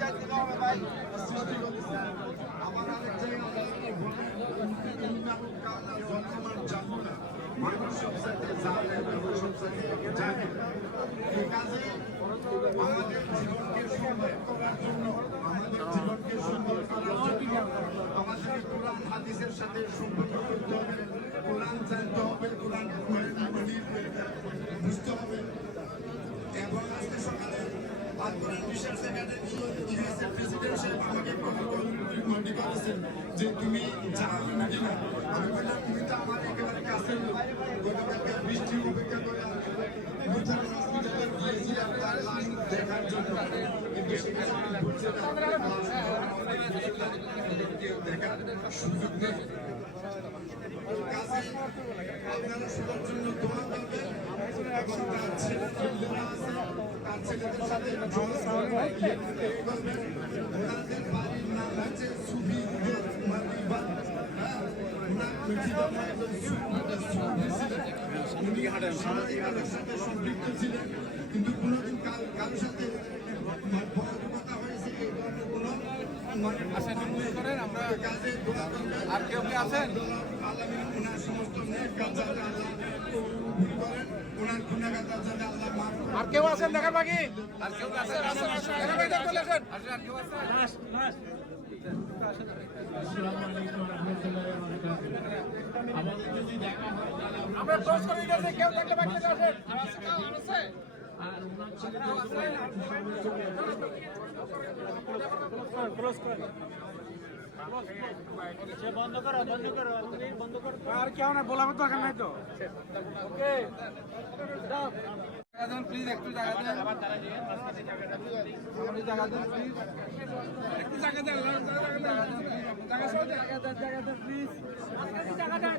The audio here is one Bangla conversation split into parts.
আর দিতে হবে ভাই আমার আরেক মানুষ সবসাথে জানে মানুষ সবসাথে জানে এই কাজে আমাদের জীবনকে সুন্দর করার জন্য আমাদের জীবনকে সুন্দর করার জন্য আমাদের কোরআন হাদিসের সাথে সম্পর্ক করতে হবে কোরআন জানতে হবে কোরআন বুঝতে হবে এবং আজকে সকালে আন্দোলন রিসার্চ একাডেমি ইউএসএ প্রেসিডেন্ট সাহেব আমাকে মনে করেছেন যে তুমি যাও মদিনা আমি বললাম তুমি তো আমার একেবারে কাছে গতকালকে বৃষ্টি অপেক্ষা করে তার দেখার জন্য কিন্তু আমি সবার জন্য দোয়া করবেন এবং তার ছেলে আছে তার ছেলেদের সাথে করবেন ওনাদের বাড়ির নাম আলোর সাথে সম্পৃক্ত ছিলেন কিন্তু কোনোদিন কার- কারোর সাথে কথা হয়েছে এই ধরনের কোনো মানে করেন আমরা আর কেউ কি আছেন? আর কেউ আছেন দেখার বাকি আর কেউ আছেন আসেন আমরা ক্লোজ করে দিয়েছি কেউ থাকলে বাকি আসেন আর আছে কেউ আর আছে আর ওনার ছেলে আর কেউ না বলার দরকার নাই তো ওকে প্লিজ দেন প্লিজ জায়গা দেন দেন জায়গা দেন জায়গা দেন প্লিজ জায়গা দেন লাস্ট আমার জন্য জায়গা দেন জায়গা দেন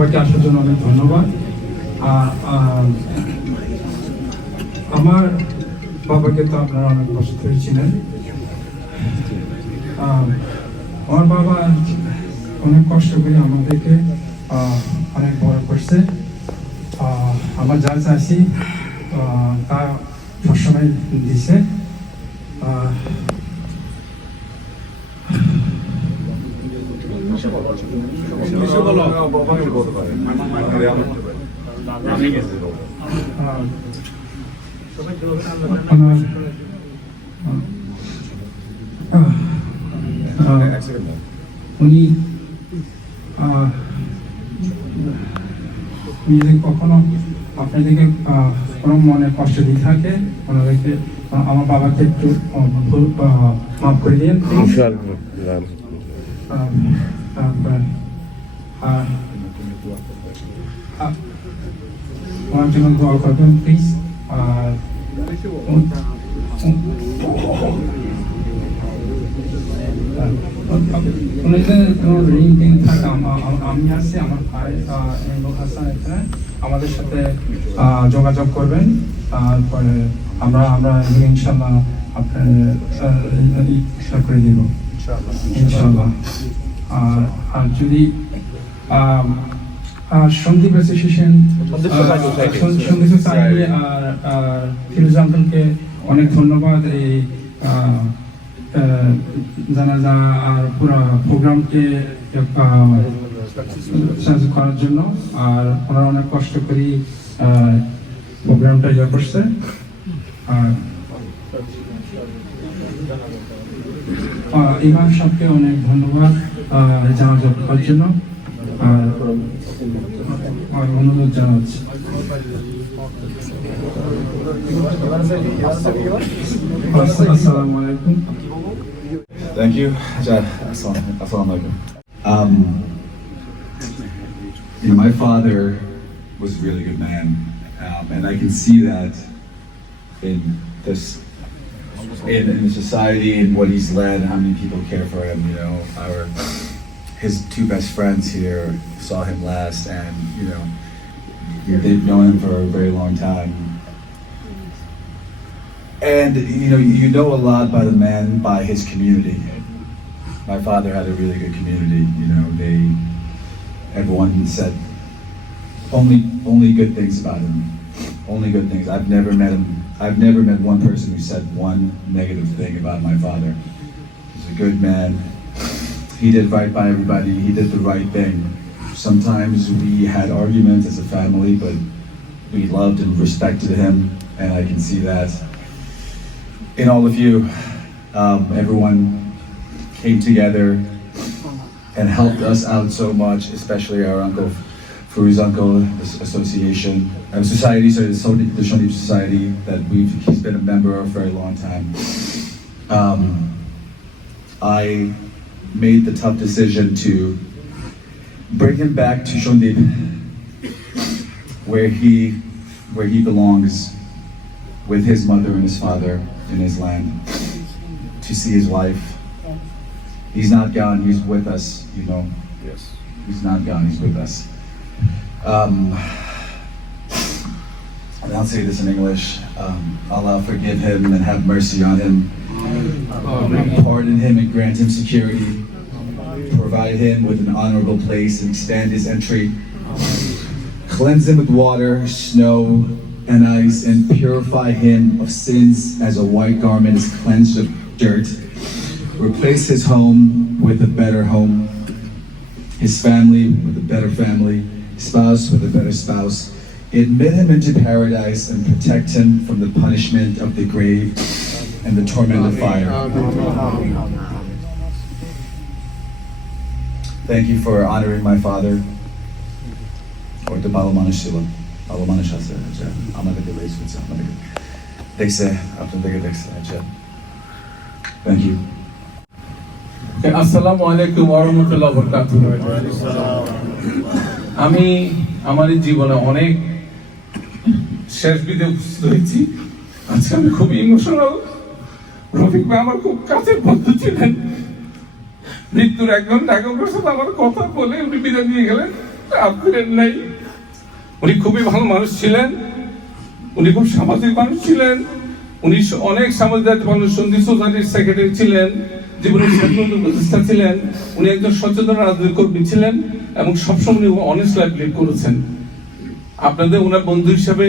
সবাইকে আসার জন্য অনেক ধন্যবাদ। আমার বাবাকে তো আপনারা অনেক কষ্ট ধরে আমার বাবা অনেক কষ্ট করে আমাদেরকে অনেক বড় করছে। আমার যা আহ, তা সবসময় দিছে। উনি যদি কখনো আপনাদেরকে কোনো মনে কষ্ট দিয়ে থাকে ওনাদেরকে আমার বাবাকে একটু মাফ করে দিন আর ওনার জন্য দোয়া করবেন প্লিজ আর আম- আছি আমার ভাই হাসান এখানে আমাদের সাথে যোগাযোগ করবেন। তারপরে আমরা আমরা ইনশাল্লাহ আপনার করে দিব। ইনশাল্লাহ আর আর যদি সন্দীপ অ্যাসোসিয়েশন সন্দীপ সোসাইটি আর ফিরোজ আঙ্কেলকে অনেক ধন্যবাদ এই আহ, জানাজা আর পুরো প্রোগ্রামকে সাহায্য করার জন্য। আর ওনারা অনেক কষ্ট করে প্রোগ্রামটা ইয়ে করছে। আর ইমাম সাহেবকে অনেক ধন্যবাদ জানাজা করার জন্য। অনুরোধ জানাচ্ছি আসসালামু আলাইকুম Thank you. Assalamu assalamu alaikum. Um, you know, my father was a really good man, um, and I can see that in this, in, in the society and what he's led, how many people care for him. You know, our his two best friends here saw him last, and you know, they've known him for a very long time. And you know, you know a lot about a man by his community. My father had a really good community. You know, they everyone said only only good things about him. Only good things. I've never met him. I've never met one person who said one negative thing about my father. He's a good man. He did right by everybody. He did the right thing. Sometimes we had arguments as a family, but we loved and respected him, and I can see that in all of you, um, everyone came together and helped us out so much, especially our uncle, Farouz Uncle As- Association, uh, Society, so the Shonip- Society that we've, he's been a member of for a long time. Um, I made the tough decision to bring him back to Shondip, where he, where he belongs, with his mother and his father in his land to see his wife. He's not gone, he's with us, you know. Yes. He's not gone, he's with us. Um, and I'll say this in English. Um, Allah forgive him and have mercy on him. Pardon him and grant him security. Provide him with an honorable place and expand his entry. Cleanse him with water, snow, and ice, and purify him of sins as a white garment is cleansed of dirt. Replace his home with a better home, his family with a better family, his spouse with a better spouse. Admit him into paradise and protect him from the punishment of the grave and the torment of fire. Thank you for honoring my father. হয়তো ভালো মানুষ ছিল ভালো মানুষ আছে আচ্ছা আমাদেরকে রেস করছে আমাদেরকে দেখছে আপনাদেরকে দেখছে আচ্ছা থ্যাংক ইউ আসসালামু আলাইকুম ওরহমতুল্লাহ বরকাত আমি আমার জীবনে অনেক শেষ বিধে উপস্থিত হয়েছি। আজকে আমি খুব ইমোশনাল রফিক ভাই আমার খুব কাছের বন্ধু ছিলেন। মৃত্যুর এক ঘণ্টা আগে ওনার সাথে আমার কথা বলে উনি বিদায় নিয়ে গেলেন ফিরেন নাই। উনি খুবই ভালো মানুষ ছিলেন, উনি খুব সামাজিক মানুষ ছিলেন, উনি অনেক সামাজিক মানুষ, সন্ধি সোসাইটির সেক্রেটারি ছিলেন জীবনের স্বাধীনতা প্রতিষ্ঠা ছিলেন, উনি একজন সচেতন রাজনৈতিক কর্মী ছিলেন এবং সবসময় উনি অনেস্ট লাইফ লিড করেছেন। আপনাদের ওনার বন্ধু হিসাবে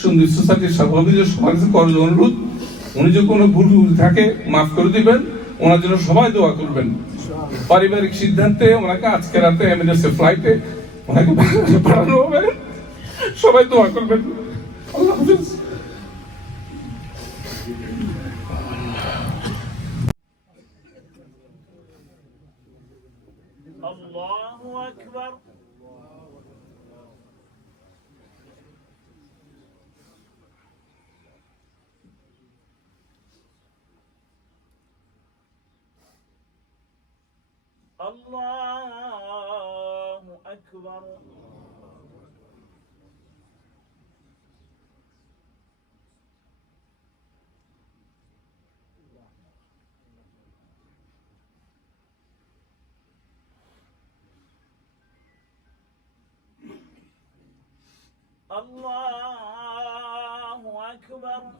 সন্ধি সোসাইটির সভাপতি সবার কাছে অনুরোধ উনি যদি কোনো ভুল ভুল থাকে মাফ করে দিবেন ওনার জন্য সবাই দোয়া করবেন পারিবারিক সিদ্ধান্তে ওনাকে আজকে রাতে এমএনএস ফ্লাইটে ওনাকে পাঠানো হবে সবাই দোয়া করবেন আল্লাহ হাফিজ الله أكبر الله أكبر. الله أكبر.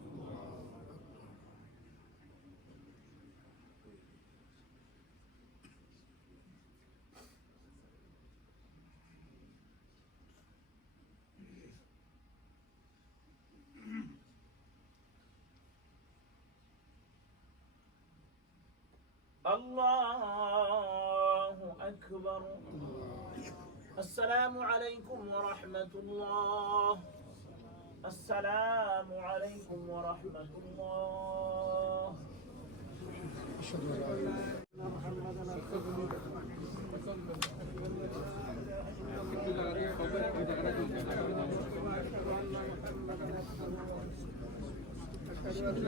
الله أكبر. السلام عليكم ورحمة الله. السلام عليكم ورحمة الله. أشهد أن لا إله إلا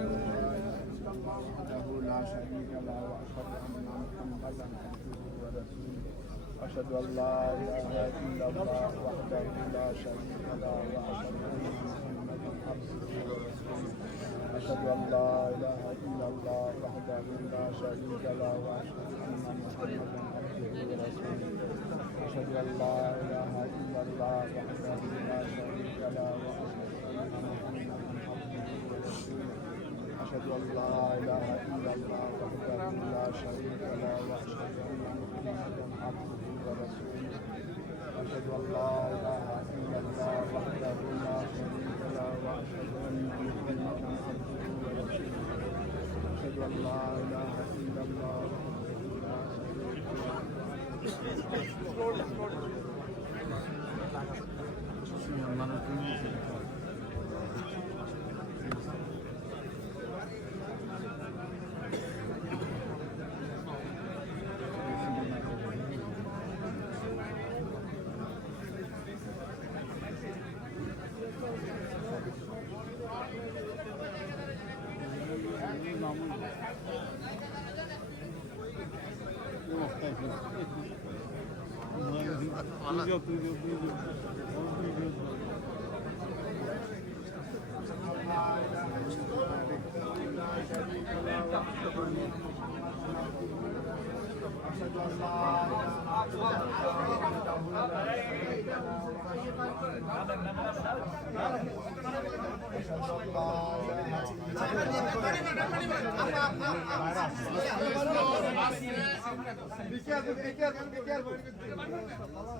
الله وحده لا شريك له وأشهد أن محمدا عبده ورسوله أشهد أن لا إله إلا الله وحده لا شريك له وأشهد أن محمدا عبده ورسوله أشهد أن لا إله إلا الله وحده لا شريك له وأشهد أن محمدا عبده ورسوله أشهد أن لا إله إلا الله وحده لا شريك له وأشهد أن محمدا عبده ورسوله أشهد أن لا إله إلا الله وحده لا شريك له وأشهد أن محمدا عبده ورسوله. أشهد أن لا إله Be careful, be careful, be careful.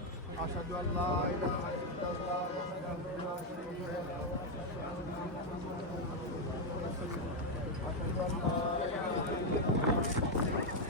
أشهد أن لا إله إلا الله وحده لا شريك له. أشهد أن لا إله إلا Thank